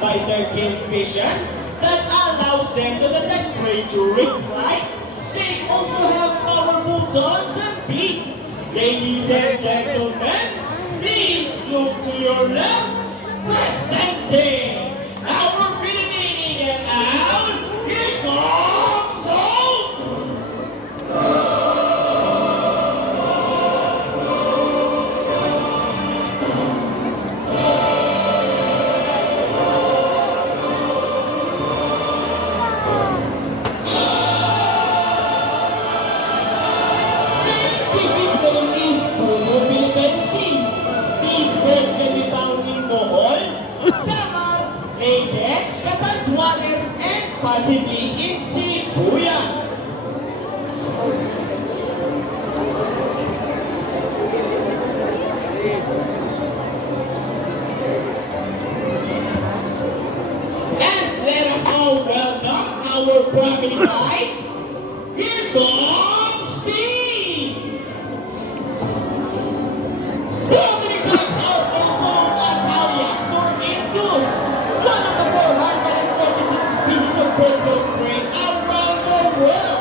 by their keen vision that allows them to detect prey during flight. They also have powerful talons and beak. Ladies and gentlemen, please look to your left, presenting our Philippine and out, here comes home! Scientific name is Burung di MANILA. These birds can be found in Bohol, Samar, Leyte, Catanduanes, and possibly in Sibuyan. And let us all welcome our prominent guide. Here comes Steve! Prominent guides are also known as alias or Indus, one of the 446 species of birds of prey around the world.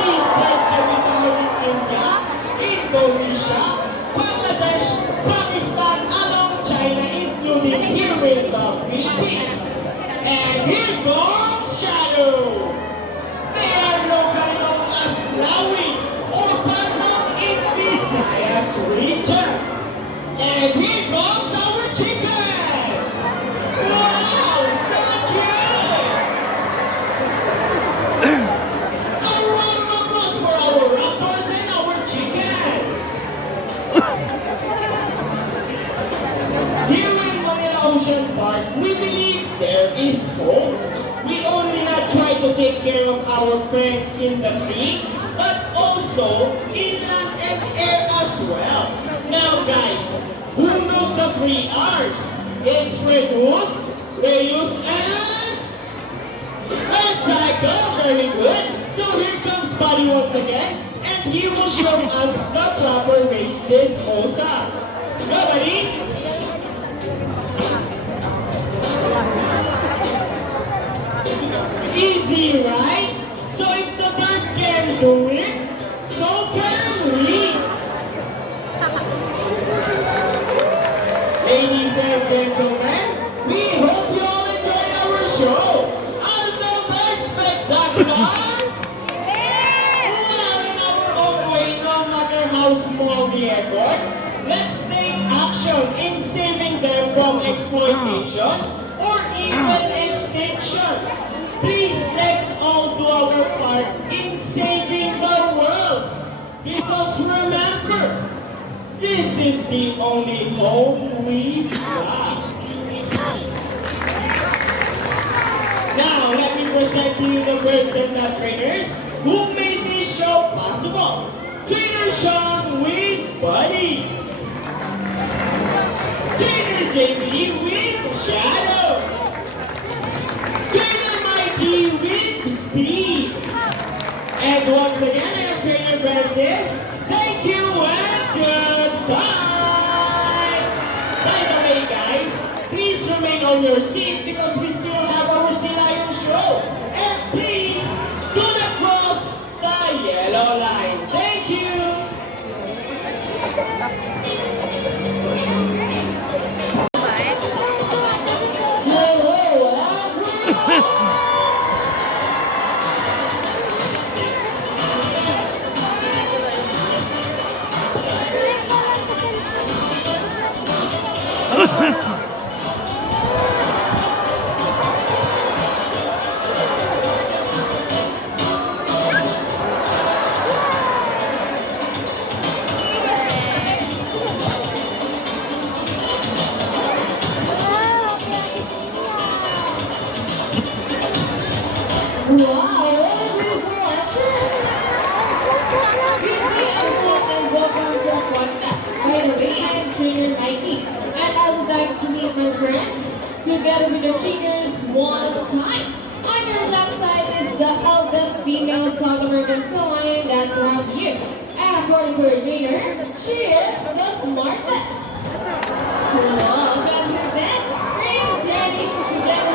These birds can be found in India, Indonesia, Bangladesh, Pakistan, along China, including here in the Philippines. And here comes Shadow. They are locally known as Lawi or Parang in Visayas region. And here comes our chickens! Wow, so cute! A round of applause for our raptors and our chickens! Here in Manila Ocean Park, we believe there is hope. We only not try to take care of our friends in the sea, but also in land and air as well. Now guys, who knows the 3 R's? It's reduce, reuse, and recycle. Very good. So here comes Buddy once again, and he will show us the proper waste disposal. Go, Buddy. Easy, right? So if the bird can do it, so can we. Ladies and gentlemen, we hope you all enjoyed our show. Are the birds spectacular? Well, in our own way, no matter how small the effort, let's take action in saving them from exploitation or even extinction. Please let's all do our part in saving the world. Because remember, this is the only home we've got. Now, let me present to you the birds and the trainers who made this show possible. Trainer Sean with Buddy. Trainer JB with Shadow. Trainer Mikey with Speed. And once again, I have Trainer Francis. Thank you and goodbye! By the way, guys, please remain on your seat because we still have our Sea Lion show. And please, do not cross the yellow line. Thank you! Together with the figures, one at a time. On your left side is the eldest female South American sea lion that we have here. And according to her trainer, she is the smartest. Welcome to that. Ready to together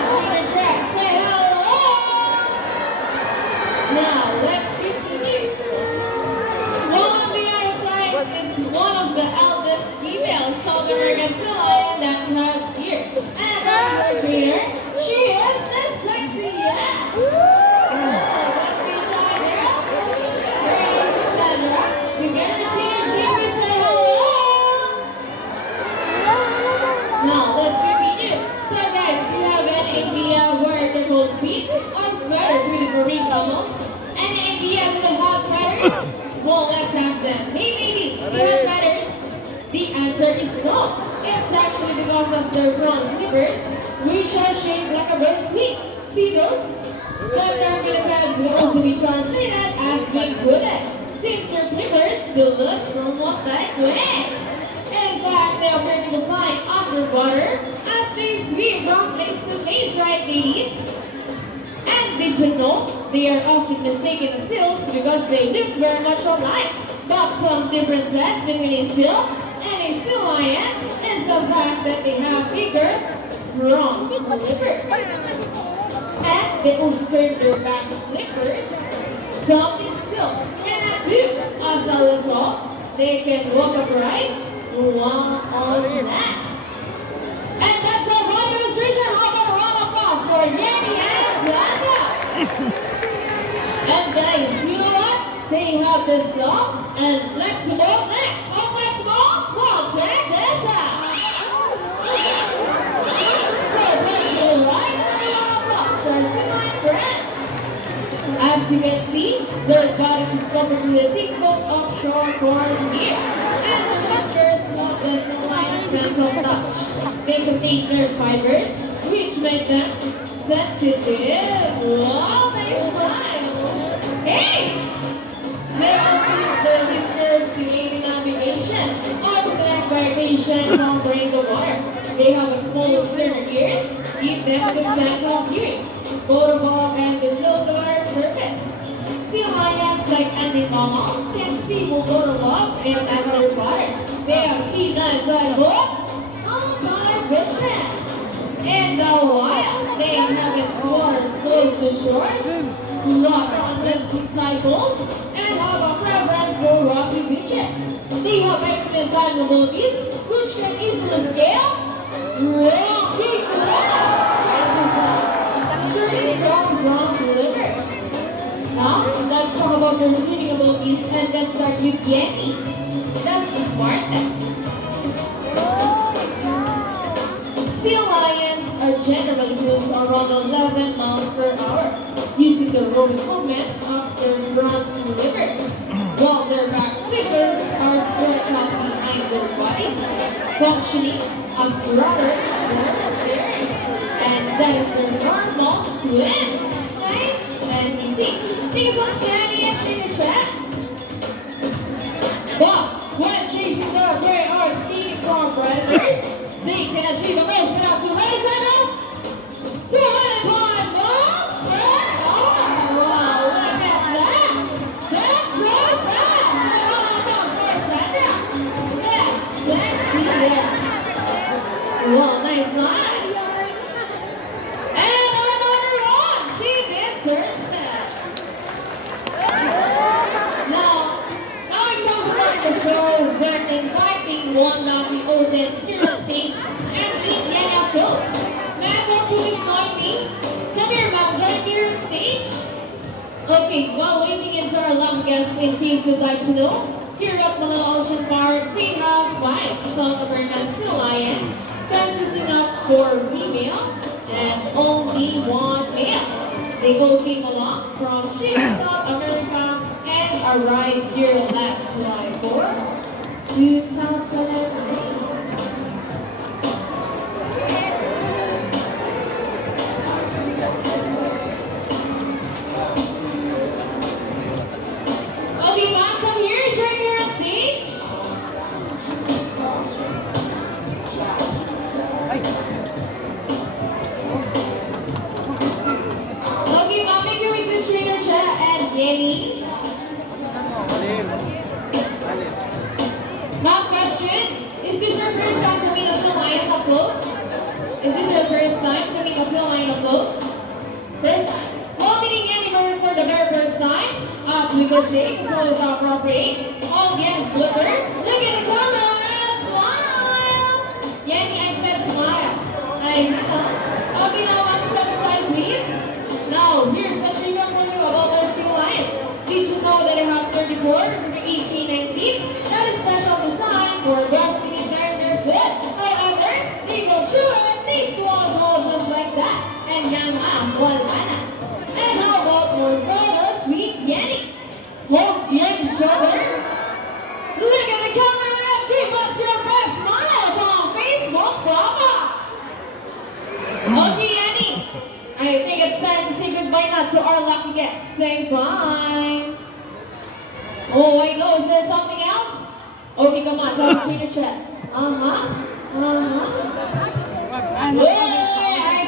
of their front flippers, which are shaped like a bird's wing. See those? The term Philippines will also be translated as being hooded, since their flippers will look somewhat like wings. In fact, they appear to be flying underwater as they swim from place to place, right, ladies? And did you know they are often mistaken as seals because they look very much alike? But some differences between a seal and a sea lion is the fact that they have bigger front flippers. And they also turn their back flippers. Something seals cannot do. As a result, they can walk upright while on land. And that's our one demonstration. How about a round of applause for Yanni and Zanda? And guys, you know what? They have this dog and flexible neck. How flexible? Well, check this out. So flexible, right? And a round of applause for my friends. As you can see, their body is covered with a thick coat of short cords here. And the whiskers want the sunlight sense of touch. They contain nerve fibers, which make them sensitive. Wow, they smile. Hey! They also use the whiskers to aid in navigation or to collect vibration from brain to water. They have a small slender ears, give them the sense of hearing, both above and below the water surface. Sea lions, like any mammals, can see both above and under water. They have keen eyes that hope on vision. In the wild, they inhabit waters close to shores, lot on lifting cycles, and have a preference for rocky beaches. They have excellent time abilities, which can easily scale rocky cliffs. Surely strong ground livers. Now, let's talk about their swimming abilities, and let's start with Yanni. That's the smartest. Sea lions are generally moved around 11 miles per hour, using the rowing movements of their front flippers, while their back flippers are stretched out behind their bodies, functioning as rudders for steering. And that is their normal swim. Nice and easy. Thank you so much, Yanni, and Trainer Chat. But when chasing the prey or speeding from predators, they can achieve a most without 2 race and 205 miles per hour. Wow, look at that. That's so fast. And all about for Sandra. That's sexy there. Well, nice line. And another one. She deserves that. Now it comes back the show where inviting one of the audience here on stage and lead Yang up close. Ma'am, won't you please join me? Come here, ma'am. Join me here on stage. Okay, while waiting into our love guests, in case you'd like to know, here at the Little Ocean Park, we have 5 South American sea lion, consisting of 4 female and only 1 male. They both came along from South America and arrived here last July 4th, 2009. Okay, ma'am, come here, join me on stage. Okay, ma'am, make your way to Trainer Chat and Yanni. Ma'am, question. Is this your first time to meet a sea lion up close? Is this your first time to meet a sea lion up close? First time. All meeting anyone for the very first time? Because shake is always appropriate. Audience blooper. Look at the camera and smile. Yanni, I said smile. I know. Okay, now one step aside, please. Now, here's a trivia for you about our sea lion. Did you know that I have 34, 18, and teeth? That is special design for grasping and carrying their food. However, they go chew it, they swallow just like that. And yama, wala na. And how about more photos with Yanni? Won't Yanni shoulder? Look at the camera and give us your best smile on Facebook, bravo! to our lucky guest. Say bye. Oh, wait, no, is there something else? Okay, come on, tell us your chat. I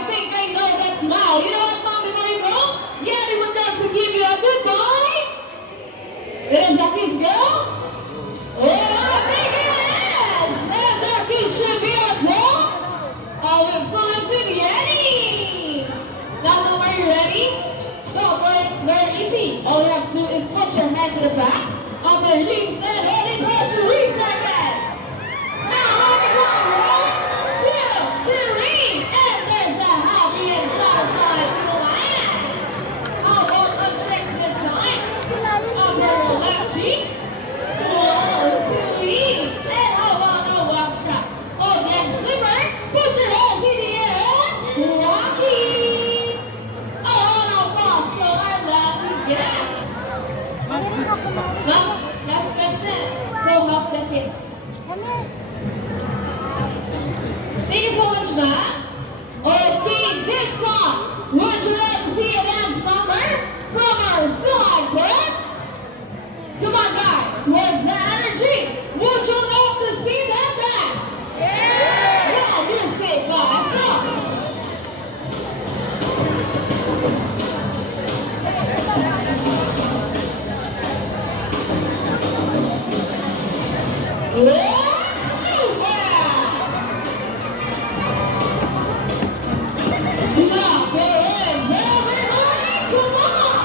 think I know that smile. You know what, Mom, before you go? Yeah, they would love to give you a goodbye. It is a kiss, girl. Oh, I think it is. And that kiss should be a dog. Influence in Yeti. Now, Mom, are you ready? Don't worry, it's very easy. All you have to do is put your hands in the back of your leaves and hold it close to reach like that. Now, on the ground, 1, 2, 3, and there's a happy and satisfied little lion. How about the checks this time? Up your left cheek. Whoa, sweet. And how about the walk strap? Again, slipper. Put your hands in the air. Rocky. Oh, no, boss. So I love you, guys. Mom, last question. So, how's the kids? Thank you so much, Ma. Okay, this song. Would you like to see a dance number from our Side Birds? Come on, guys. Where's the energy? Would you love to see them dance? Yeah! Yeah, you say, guys. Go! Let's move it! Now, boys, everybody, come on!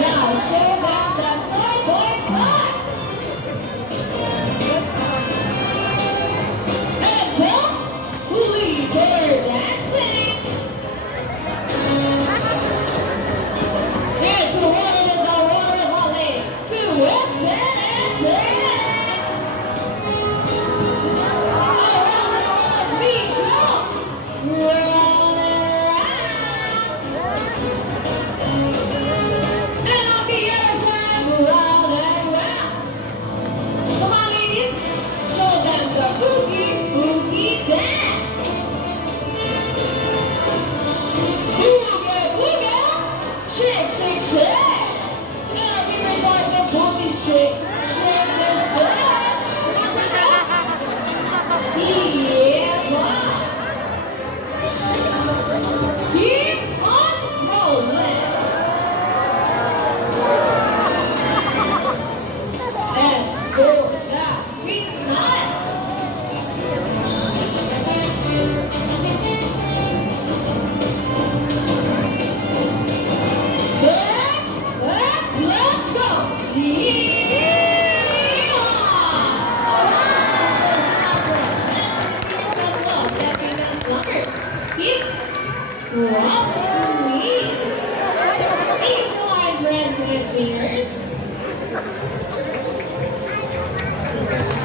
Now, show back that side by side. And tell leader dancing. It's water, the water, volley. To West and turn it. Around the world we go. Round and round. And on the other side, round and round. Come on, ladies. Show them the boogie, boogie dance. Boogie, boogie. Shake, shake, shake. And I'll be right by the boogie shake. Shake this butt. What's that? Yeah, wow. Keep on rolling. And go that big nut. Let's go. Yeah. Peace. What's sweet? Thank you, my friends and singers.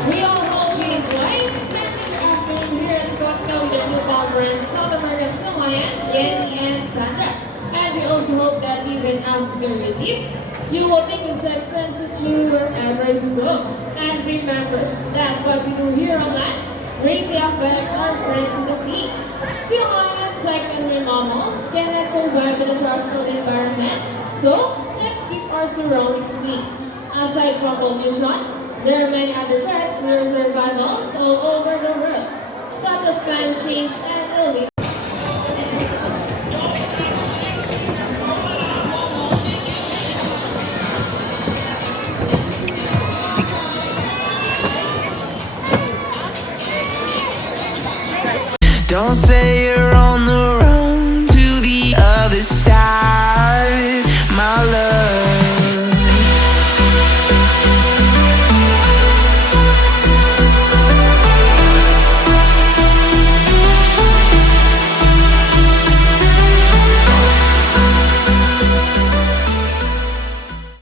We all hope you enjoyed spending your afternoon here in Tokyo with your newfound friends, South American Lion, Yenny, and Sandra. And we also hope that even after you leave, you will take this experience with you wherever you go. And remember that what we do here on land greatly affects our friends in the sea. Sea lions, like marine mammals, cannot survive in a tropical environment. So, let's keep our surroundings clean. Aside from pollution, there are many other threats to their survivals all over the world, such as climate change and illness. Don't say you're